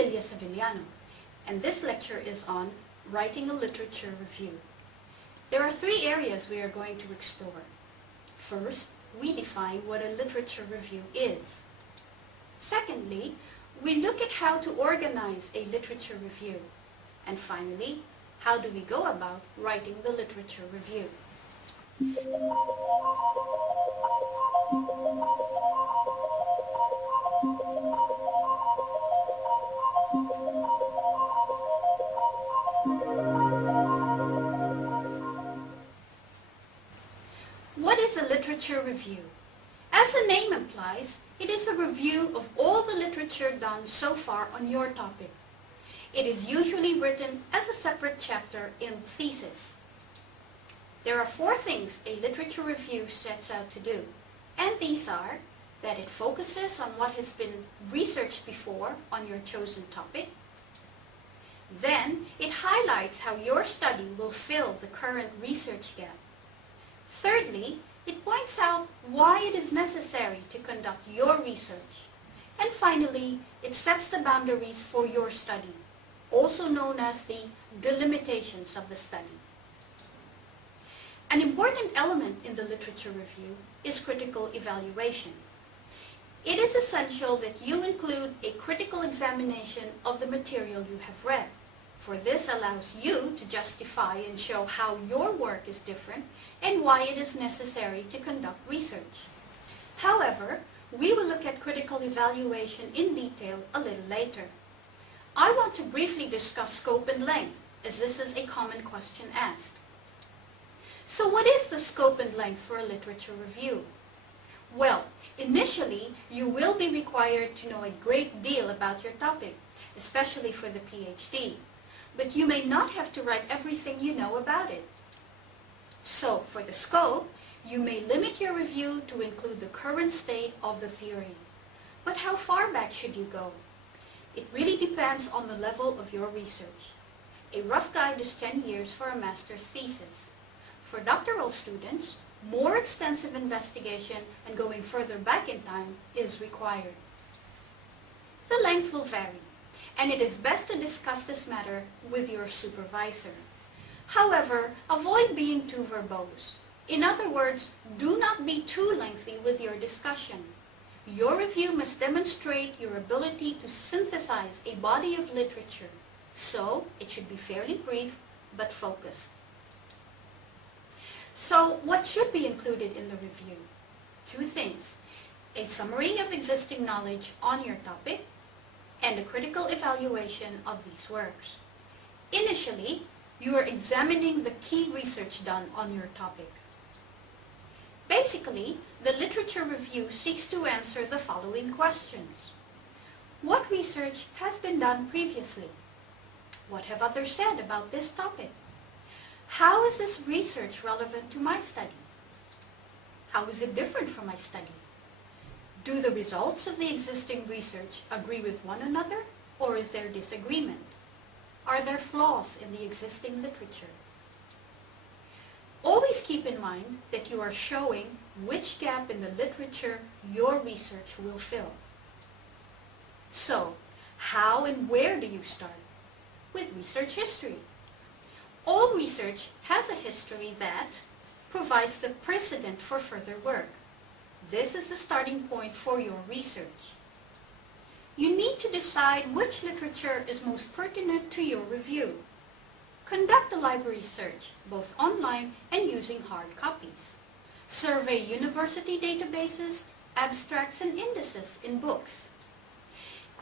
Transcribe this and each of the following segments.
Lilia Sevillano, and this lecture is on writing a literature review. There are three areas we are going to explore. First, we define what a literature review is. Secondly, we look at how to organize a literature review. And finally, how do we go about writing the literature review? What is a literature review? As the name implies, it is a review of all the literature done so far on your topic. It is usually written as a separate chapter in the thesis. There are four things a literature review sets out to do, and these are that it focuses on what has been researched before on your chosen topic. Then, it highlights how your study will fill the current research gap. Thirdly, it points out why it is necessary to conduct your research. And finally, it sets the boundaries for your study, also known as the delimitations of the study. An important element in the literature review is critical evaluation. It is essential that you include a critical examination of the material you have read, for this allows you to justify and show how your work is different and why it is necessary to conduct research. However, we will look at critical evaluation in detail a little later. I want to briefly discuss scope and length, as this is a common question asked. So what is the scope and length for a literature review? Well, initially, you will be required to know a great deal about your topic, especially for the PhD, but you may not have to write everything you know about it. So, for the scope, you may limit your review to include the current state of the theory. But how far back should you go? It really depends on the level of your research. A rough guide is 10 years for a master's thesis. For doctoral students, more extensive investigation and going further back in time is required. The length will vary, and it is best to discuss this matter with your supervisor. However, avoid being too verbose. In other words, do not be too lengthy with your discussion. Your review must demonstrate your ability to synthesize a body of literature, so it should be fairly brief but focused. So, what should be included in the review? Two things: a summary of existing knowledge on your topic, and a critical evaluation of these works. Initially, you are examining the key research done on your topic. Basically, the literature review seeks to answer the following questions. What research has been done previously? What have others said about this topic? How is this research relevant to my study? How is it different from my study? Do the results of the existing research agree with one another, or is there disagreement? Are there flaws in the existing literature? Always keep in mind that you are showing which gap in the literature your research will fill. So, how and where do you start? With research history. All research has a history that provides the precedent for further work. This is the starting point for your research. You need to decide which literature is most pertinent to your review. Conduct a library search, both online and using hard copies. Survey university databases, abstracts, and indices in books.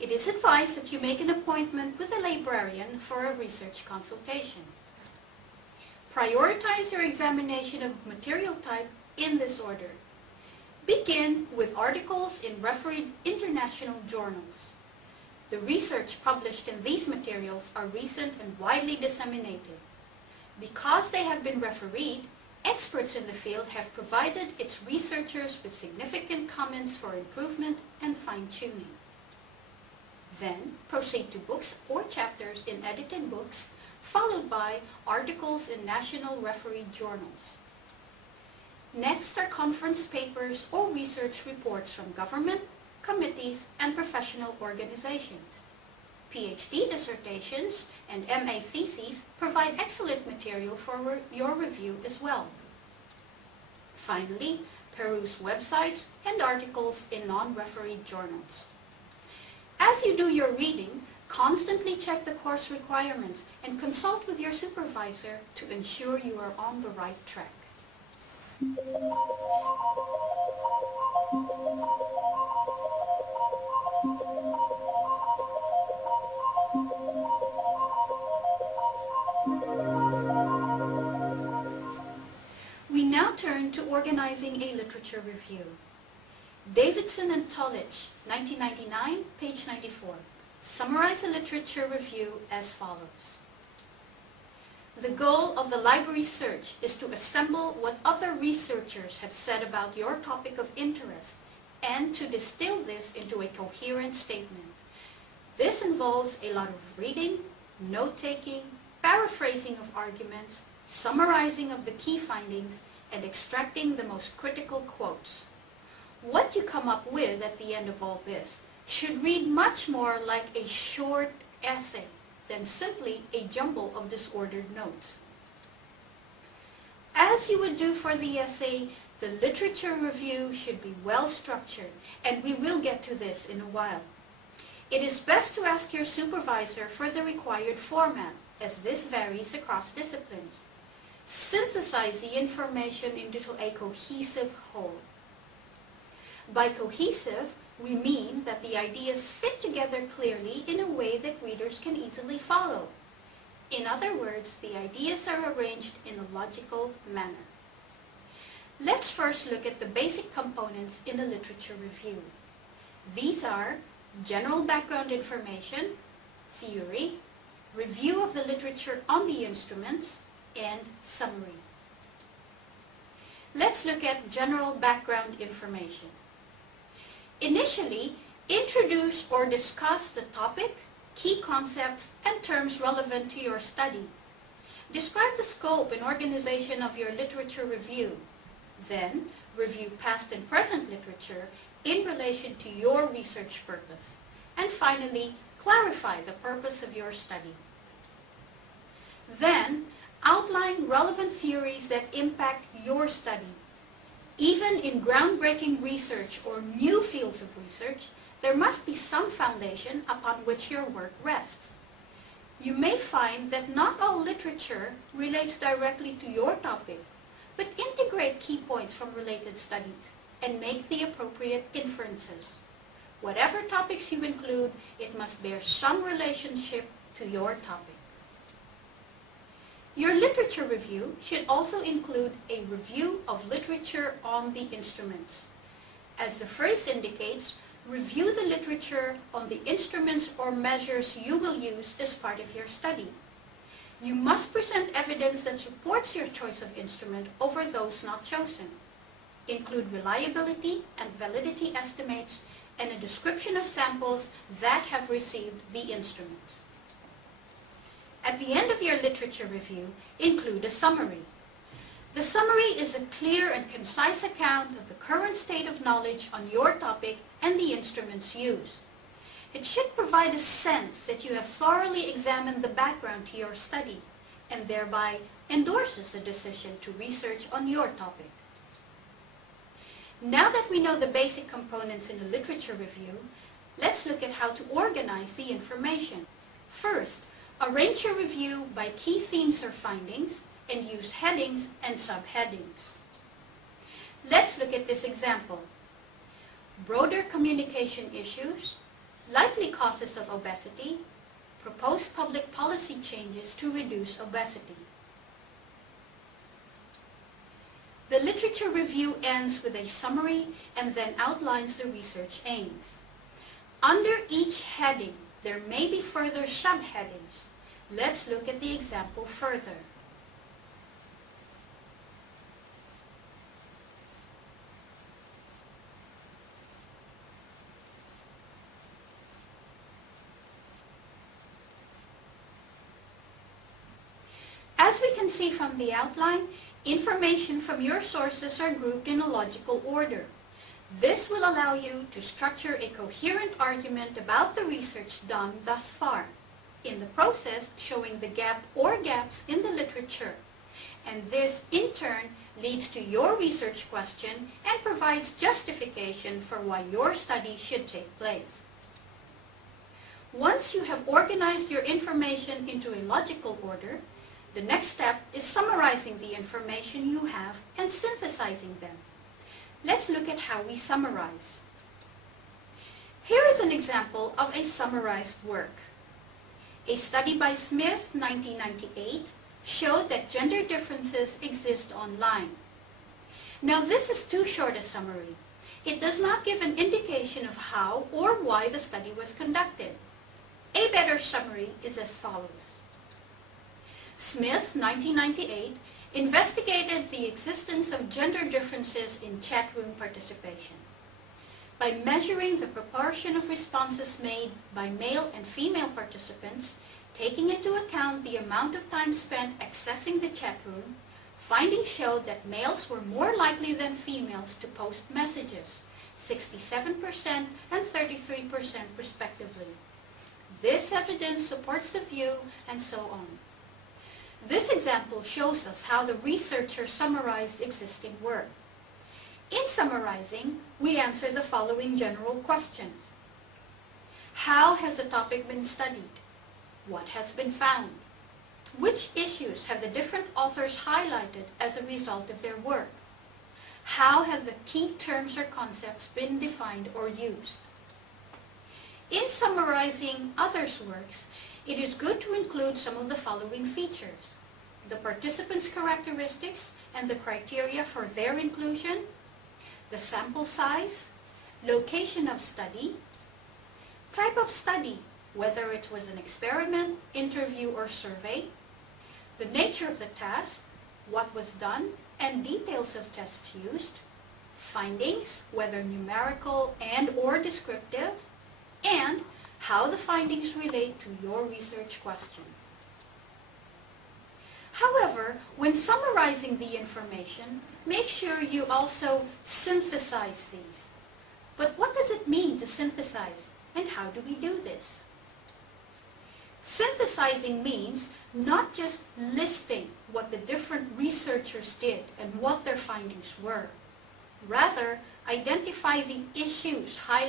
It is advised that you make an appointment with a librarian for a research consultation. Prioritize your examination of material type in this order. Begin with articles in refereed international journals. The research published in these materials are recent and widely disseminated. Because they have been refereed, experts in the field have provided its researchers with significant comments for improvement and fine-tuning. Then, proceed to books or chapters in edited books, followed by articles in national refereed journals. Next are conference papers or research reports from government, committees, and professional organizations. PhD dissertations and MA theses provide excellent material for your review as well. Finally, peruse websites and articles in non-refereed journals. As you do your reading, constantly check the course requirements and consult with your supervisor to ensure you are on the right track. We now turn to organizing a literature review. Davidson and Tolich, 1999, page 94. Summarize a literature review as follows. The goal of the library search is to assemble what other researchers have said about your topic of interest and to distill this into a coherent statement. This involves a lot of reading, note-taking, paraphrasing of arguments, summarizing of the key findings, and extracting the most critical quotes. What you come up with at the end of all this should read much more like a short essay than simply a jumble of disordered notes. As you would do for the essay, the literature review should be well structured, and we will get to this in a while. It is best to ask your supervisor for the required format, as this varies across disciplines. Synthesize the information into a cohesive whole. By cohesive, we mean that the ideas fit together clearly in a way that readers can easily follow. In other words, the ideas are arranged in a logical manner. Let's first look at the basic components in a literature review. These are general background information, theory, review of the literature on the instruments, and summary. Let's look at general background information. Initially, introduce or discuss the topic, key concepts, and terms relevant to your study. Describe the scope and organization of your literature review. Then, review past and present literature in relation to your research purpose. And finally, clarify the purpose of your study. Then, outline relevant theories that impact your study. Even in groundbreaking research or new fields of research, there must be some foundation upon which your work rests. You may find that not all literature relates directly to your topic, but integrate key points from related studies and make the appropriate inferences. Whatever topics you include, it must bear some relationship to your topic. Your literature review should also include a review of literature on the instruments. As the phrase indicates, review the literature on the instruments or measures you will use as part of your study. You must present evidence that supports your choice of instrument over those not chosen. Include reliability and validity estimates and a description of samples that have received the instruments. At the end of your literature review, include a summary. The summary is a clear and concise account of the current state of knowledge on your topic and the instruments used. It should provide a sense that you have thoroughly examined the background to your study and thereby endorses a decision to research on your topic. Now that we know the basic components in a literature review, let's look at how to organize the information. First, arrange your review by key themes or findings and use headings and subheadings. Let's look at this example. Broader communication issues, likely causes of obesity, proposed public policy changes to reduce obesity. The literature review ends with a summary and then outlines the research aims. Under each heading, there may be further subheadings. Let's look at the example further. As we can see from the outline, information from your sources are grouped in a logical order. This will allow you to structure a coherent argument about the research done thus far, in the process showing the gap or gaps in the literature. And this, in turn, leads to your research question and provides justification for why your study should take place. Once you have organized your information into a logical order, the next step is summarizing the information you have and synthesizing them. Let's look at how we summarize. Here is an example of a summarized work. A study by Smith, 1998, showed that gender differences exist online. Now this is too short a summary. It does not give an indication of how or why the study was conducted. A better summary is as follows. Smith, 1998, investigated the existence of gender differences in chat room participation. By measuring the proportion of responses made by male and female participants, taking into account the amount of time spent accessing the chat room, findings showed that males were more likely than females to post messages, 67% and 33% respectively. This evidence supports the view, and so on. This example shows us how the researcher summarized existing work. In summarizing, we answer the following general questions. How has a topic been studied? What has been found? Which issues have the different authors highlighted as a result of their work? How have the key terms or concepts been defined or used? In summarizing others' works, it is good to include some of the following features: the participants' characteristics and the criteria for their inclusion, the sample size, location of study, type of study, whether it was an experiment, interview, or survey, the nature of the task, what was done, and details of tests used, findings, whether numerical and/or descriptive, and how the findings relate to your research question. However, when summarizing the information, make sure you also synthesize these. But what does it mean to synthesize, and how do we do this? Synthesizing means not just listing what the different researchers did and what their findings were. Rather, identify the issues highlighted